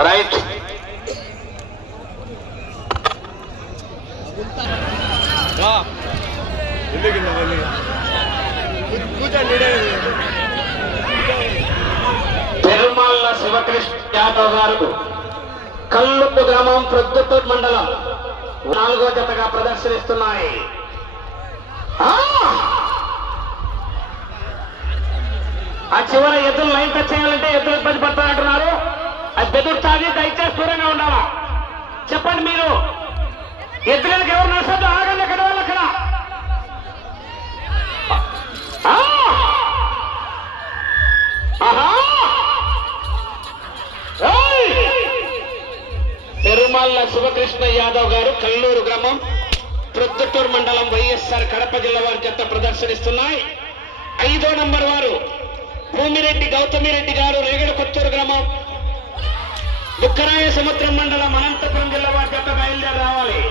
Right. Tirumala Sivakrishna Yadav గారు కల్లుప్పు గ్రామం ప్రొద్దుటూరు మండలం 4వ జతగా ప్రదర్శనిస్తున్నాయి. ఆ చివరి ఎద్దులు లైన్ టచ్ చేయాలంటే ఎద్దులు ఇబ్బంది పడతారంటున్నారు. అది బెదురుతాది, దయచేసి దూరంగా ఉండాలా. చెప్పండి మీరు, ఎద్దులకు ఎవరు నష్టం ఆగండి. ఎక్కడ వాళ్ళు అక్కడ. తిరుమల శివకృష్ణ యాదవ్ గారు కల్లూరు గ్రామం ప్రొద్దుటూరు మండలం వైఎస్ఆర్ కడప జిల్లా వారి జత ప్రదర్శనిస్తున్నాయి. 5వ నంబర్ వారు భూమిరెడ్డి గౌతమిరెడ్డి గారు రేగడ కొత్తూరు గ్రామం బుక్కరాయ సముద్రం మండలం అనంతపురం జిల్లా వారి జత బయలుదేరి రావాలి.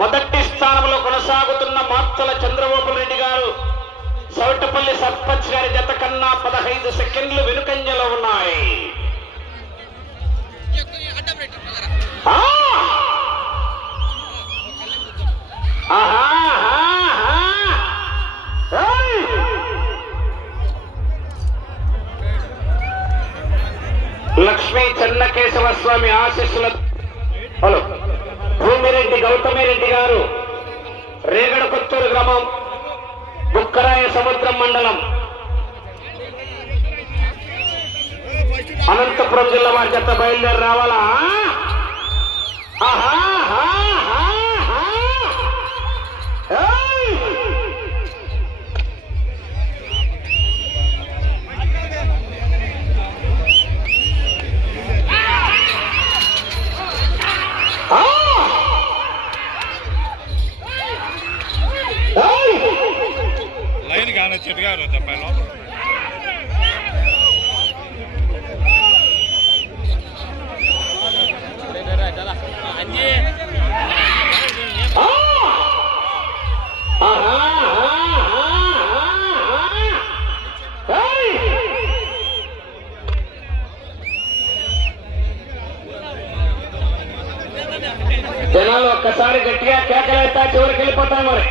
మొదటి స్థానంలో కొనసాగుతున్న మార్తల చంద్రబాబు రెడ్డి గారు సౌటపల్లి సర్పంచ్ గారి జత కన్నా 15 సెకండ్లు వెనుకంజలో ఉన్నాయి. లక్ష్మీ చెన్నకేశవ స్వామి ఆశీస్సుల హలో భూమిరెడ్డి గౌతమిరెడ్డి గారు రేగడ కొత్తూరు గ్రామం బుక్కరాయ సముద్రం మండలం అనంతపురం జిల్లా వారి జత బయలుదేరి రావాలా. లైన్ కానీ చెట్టుగారు చెప్పాలి. జనాలు ఒక్కసారి గట్టిగా కేకలేస్తా చివరికి వెళ్ళిపోతాయి. మరి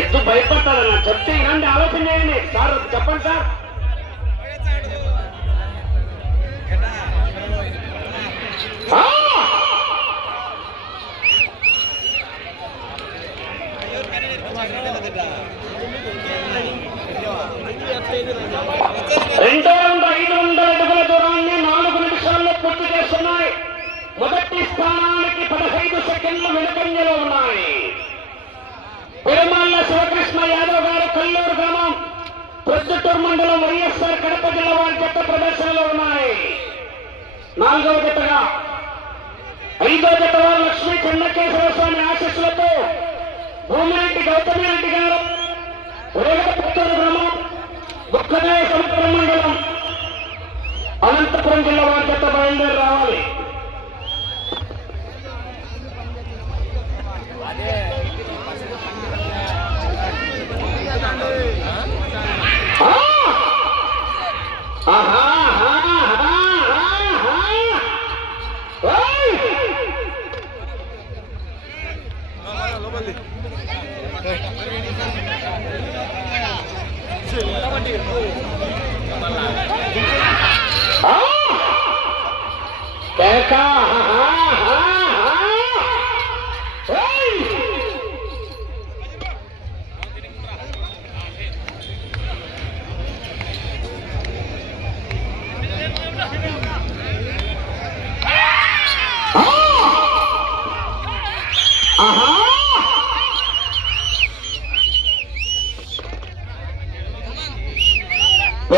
ఎద్దు భయపడతారన్న చెప్తే ఇలాంటి ఆలోచన చేయండి సార్. చెప్పండి సార్. రెండో రౌండ్ 500 అడుగుల దూరాన్ని 4 నిమిషాల్లో పూర్తి చేస్తున్నాయి. మొదటి స్థానానికి 15 సెకండ్లు వెనుకంజలో ఉన్నాయి. తిరుమల శివకృష్ణ యాదవ్ గారు కల్లూరు గ్రామం ప్రొద్దుటూరు మండలం వైఎస్ఆర్ కడప జిల్లా వారి జత ప్రదర్శనలో ఉన్నాయి. 4వ జతగా 5వ జత వారు లక్ష్మీ చెన్నకేశవ స్వామి ఆశీస్సులతో భూమిరెడ్డి గౌతమిరెడ్డి గారు రేగడపుత్తూరు గ్రామం బుక్కరాయ సముద్రం మండలం అనంతపురం జిల్లా వారి జత బయలుదేరి రావాలి.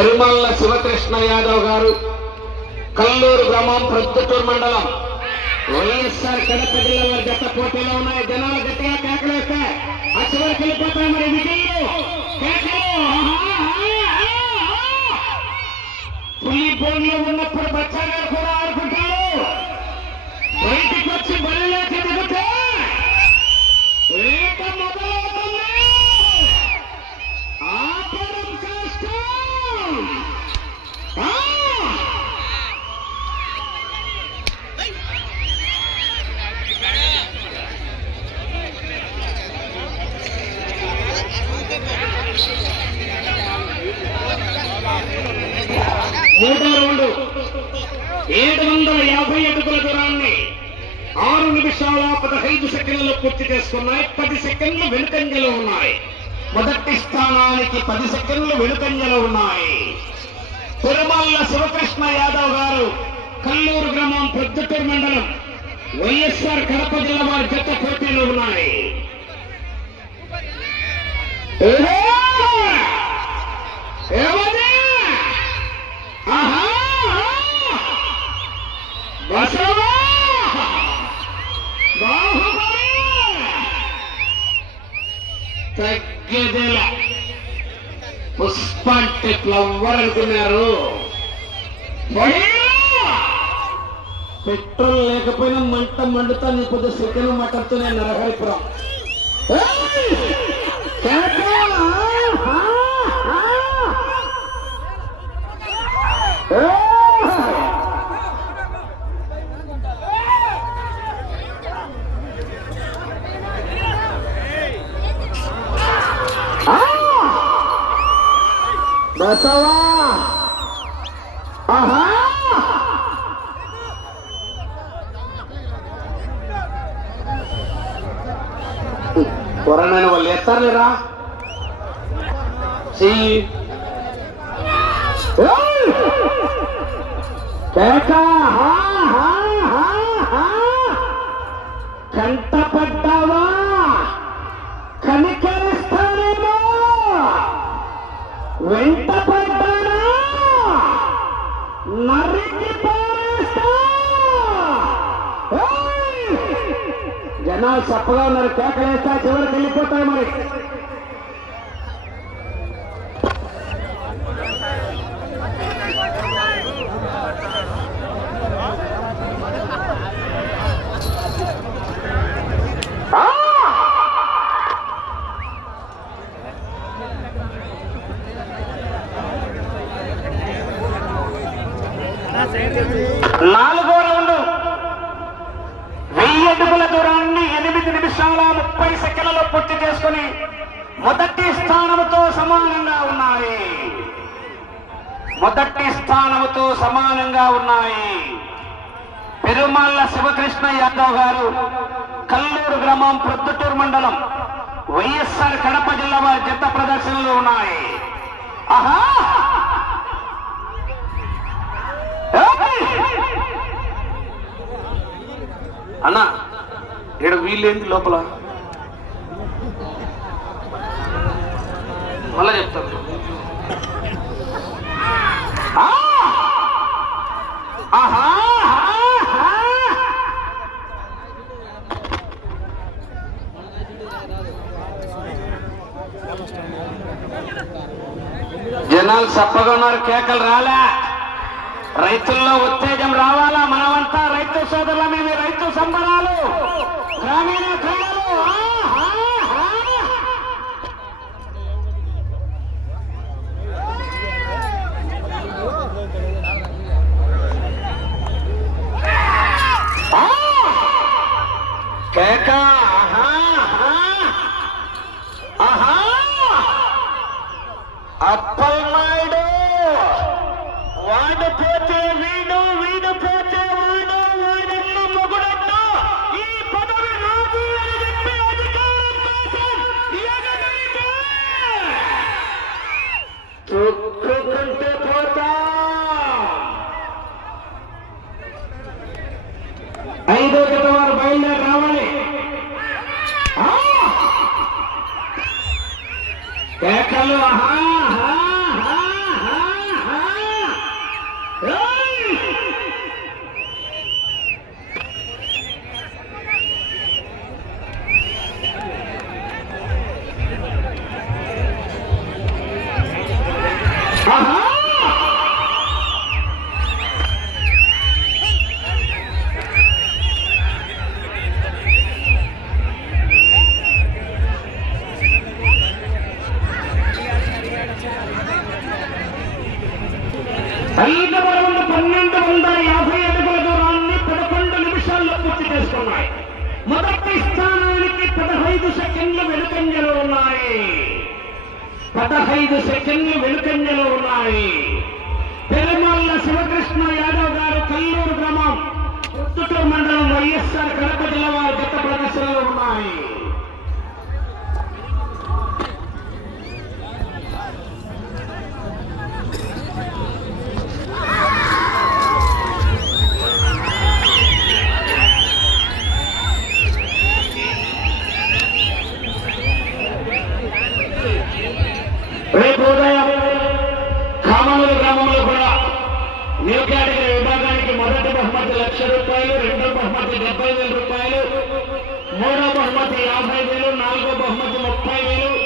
పెరుమల్ల శివకృష్ణ యాదవ్ గారు, కల్లూరు గ్రామం, ప్రొద్దుటూరు మండలం, వైఎస్ఆర్ కడప జిల్లా వారి జత పోటీలో ఉన్నాయి. జనాలు గట్టిగా కేకలేస్తే ఆ చివరికి వెళ్ళిపోతాయి. మరి విజయంలో పులి బోన్లో ఉన్నప్పుడు బచ్చా గారు కూడా ఆడుకుంటారు. బయటికి వచ్చి బరిలోకి దిగితే రేట మొదలవుతుంది. ఆపడం కష్టం. 750 అడుగుల దూరాన్ని 6 నిమిషాల 15 సెకండ్లలో పూర్తి చేసుకున్నాయి. 10 సెకండ్లు వెనుకంజలో ఉన్నాయి. మొదటి స్థానానికి 10 సెకండ్లు వెనుకంజలో ఉన్నాయి. పెరుమల్ల శివకృష్ణ యాదవ్ గారు, కల్లూరు గ్రామం, ప్రొద్దుటూరు మండలం, వైఎస్ఆర్ కడప జిల్లా వారి జత పోటీలో ఉన్నాయి. తగ్గేదేలా పుష్ప అంటే ఫ్లవర్ అనుకున్నారు. పెట్రోల్ లేకపోయినా మంట మండుతా. నీ పొద్దు సెకండ్ మటర్తోనే నరహరిపురం. బసవా ఆహా కొరనైన వాళ్ళు ఎత్తారు లేరా. కంటపడ్డావా కనికరిస్తానేమో, వెంట పడ్డానా నరికి పారేస్తా. జనాలు చప్పగా ఉన్నారు. కేకలేస్తా చివరికి వెళ్ళిపోతాయి. మరి నాలుగో రౌండ్ 1000 అడుగుల దూరాన్ని 8 నిమిషాల 30 సెకండ్లలో పూర్తి చేసుకుని మొదటి స్థానంతో సమానంగా ఉన్నాయి. మొదటి స్థానంతో సమానంగా ఉన్నాయి. పెరుమల్ల శివకృష్ణ యాదవ్ గారు, కల్లూరు గ్రామం, ప్రొద్దుటూరు మండలం, వైఎస్ఆర్ కడప జిల్లా వారి జత ప్రదర్శనలో ఉన్నాయి. ఆహా అన్నా ఇక్కడ వీళ్ళేంది లోపల మళ్ళా చెప్తాను. జనాలు చప్పగా ఉన్నారు. కేకలు రాలే. రైతుల్లో ఉత్తేజం రావాలా. మనమంతా రైతు సోదరులమే. రైతు సంబరాలు, గ్రామీణ క్రీడలు. కేక అప్పలనాయుడు, వాడు పోతే వీడు, వీడు పోతే వాడు, వాడన్న మొగుడన్న ఈ పదవి రాదు అని చెప్పి అధికారం కోసం ఎగబడితే తొక్కుకుంటే పోతా. 5వ జత వారు బయలుదేరి రావాలి. కేకలు సెకండ్లు వెనుకంజలో ఉన్నాయి. 15 సెకండ్లు వెనుకంజలో ఉన్నాయి. పెరుమాళ్ళ శివకృష్ణ యాదవ్ గారు కల్లూరు గ్రామం పుత్తూరు మండలం వైఎస్ఆర్ కడప జిల్లా వారి జత ప్రదర్శనలో ఉన్నాయి. రేపు ఉదయం కామనూరు గ్రామంలో కూడా న్యూ కేటగిరీ విభాగానికి మొదటి బహుమతి ₹1,00,000, రెండో బహుమతి ₹70,000, మూడో బహుమతి ₹50,000, నాలుగో బహుమతి ₹30,000,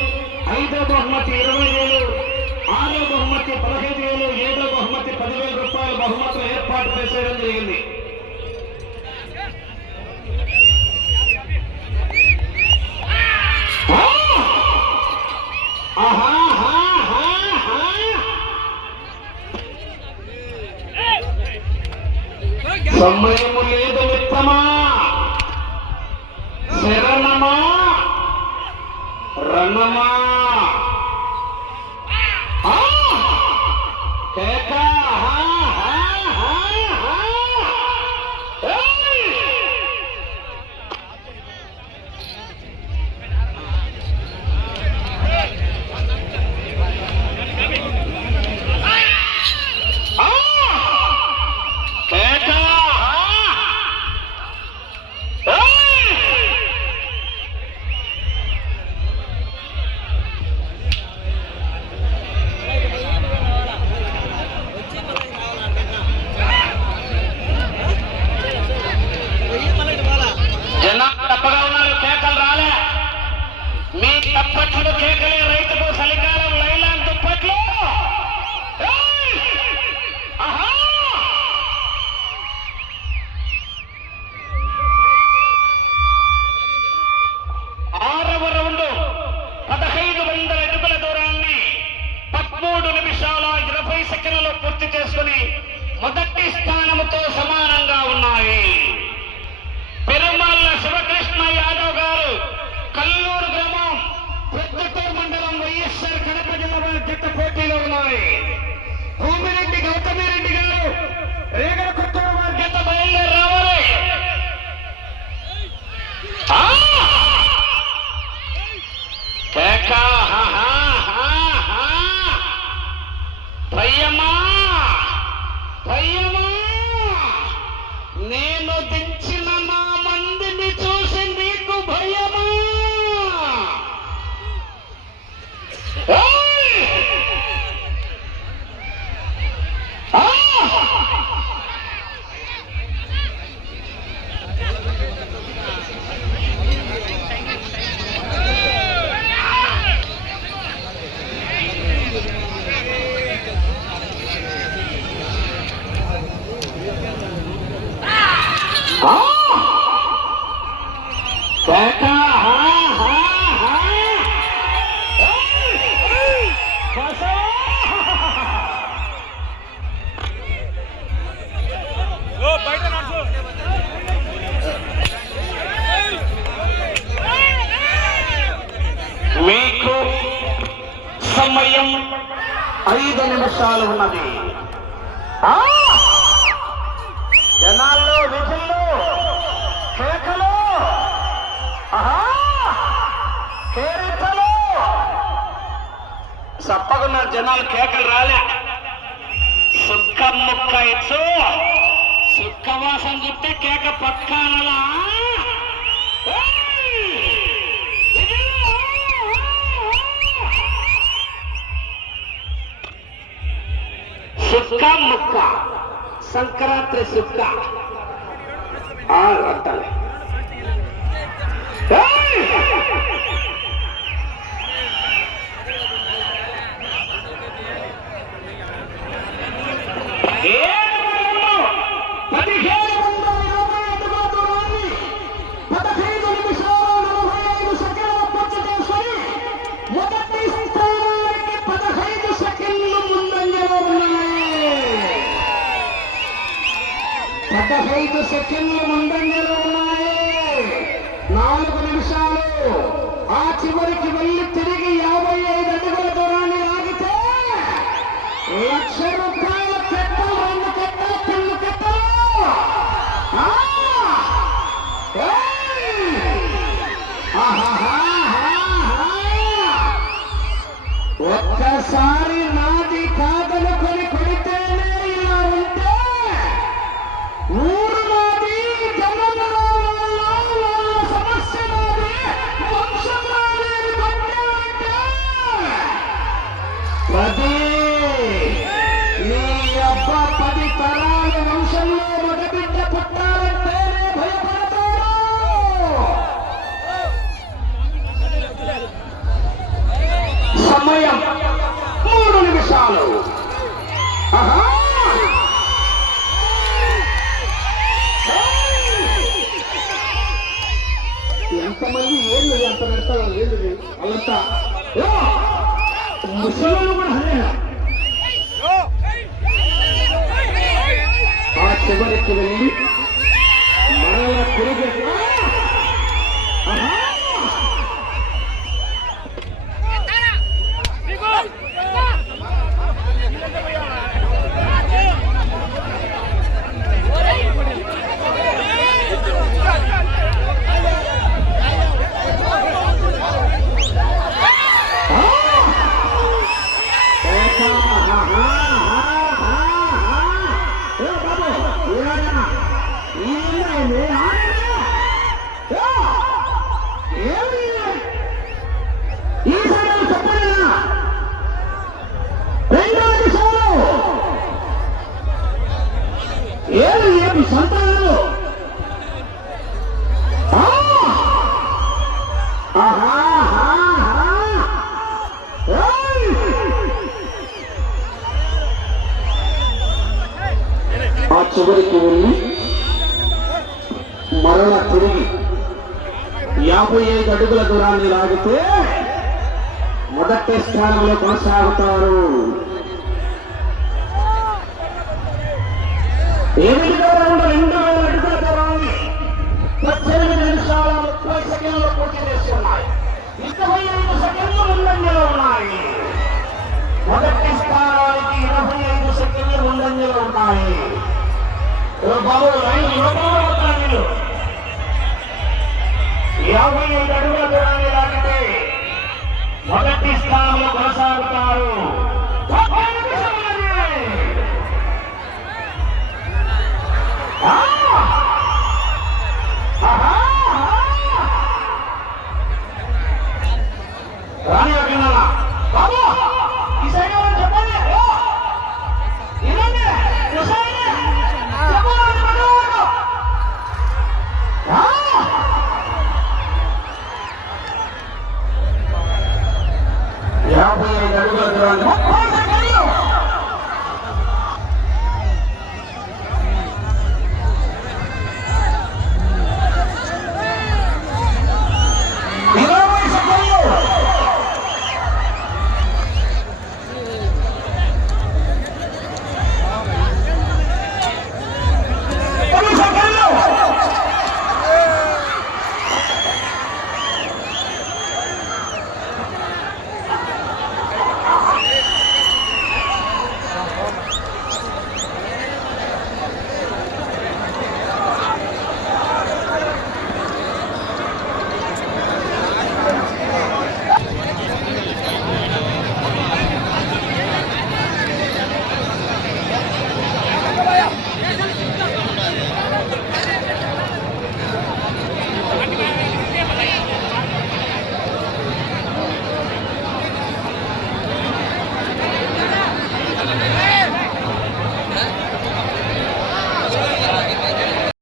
ఐదో బహుమతి ₹20,000, ఆరో బహుమతి ₹15,000, ఏడో బహుమతి ₹10,000 బహుమతులు ఏర్పాటు చేసేయడం జరిగింది. సమయము లేదు మిత్రమా, శరణమా రణమా తప్పగా ఉన్నారు, కేకలు రాలే. మీ తప్పట్లు కేకలే రైతుకు చలికాలం లైలాన్ దుప్పట్లు. ఆరవ రౌండ్ 1500 అడుగుల దూరాన్ని 13 నిమిషాల 20 సెకండ్లలో పూర్తి చేసుకుని మొదటి స్థానంతో సమానంగా ఉన్నాయి. పెరుమాళ్ళ శివకృష్ణ యాదవ్ గారు కల్లూరు గ్రామం ప్రొద్దుటూరు మండలం వైఎస్ఆర్ కడప జిల్లా వారి జత పోటీలో ఉన్నాయి. భూమిరెడ్డి గౌతమిరెడ్డి గారు రేగడ కొత్తూరు వారి జత బయలుదేరి రావాలి. భయ్యమ్మా భయ్యమ్మా, నేను దించిన నా మందిని చూసి నీకు భయమా? మీకు సమయం 5 నిమిషాలు ఉన్నది. జనాల్లో విధుల్లో కేకలు, కేరింతలు చప్పకున్నారు. జనాలు కేకలు రాలే. సుక్క ముక్క ఇచ్చు సుక్కవాసం చూస్తే కేక పక్కనలా. సుక్క ముక్క సంక్రాంతి సుక్క అంటాలి. ఐదు సెకండ్లు ముందంజలో ఉన్నాయి. 4 నిమిషాలు ఒక్కసారి నాది కాదనుకొని కొడితేనే ఇలా ఉంటే ఊరు నాది, జనం వాళ్ళ సమస్య నాది, వంశం నాది అని కొట్టారంటే పది నీ అబ్బ 10 తరాల వంశంలో మగబిడ్డ పుట్టాలంటేనే భయపడతాడు. సమయం 3 నిమిషాలు. ఎంతమంది ఏళ్ళు ఎంత పెడతారు ఏళ్ళు వాళ్ళంతా ముసలు కూడా హరేనా ఆ చివరికి వెళ్ళి మరలా తిరిగి సంతానాలు ఆ చివరికి వెళ్ళి మరలా తిరిగి 55 అడుగుల దూరాన్ని లాగితే మొదటి స్థానంలో కొనసాగుతారు. 2,000 అడుగుల దూరాన్ని 18 నిమిషాల 30 సెకండ్లు పూర్తి చేస్తున్నాయి. 25 సెకండ్లు ముందంజలో ఉన్నాయి. మొదటి స్థానానికి 25 సెకండ్లు ముందంజలో ఉన్నాయి. బాబు లైన్ 55 అడుగుల దూరాన్ని లాగితే మొదటి స్థానంలో కొనసాగుతారు. Ah!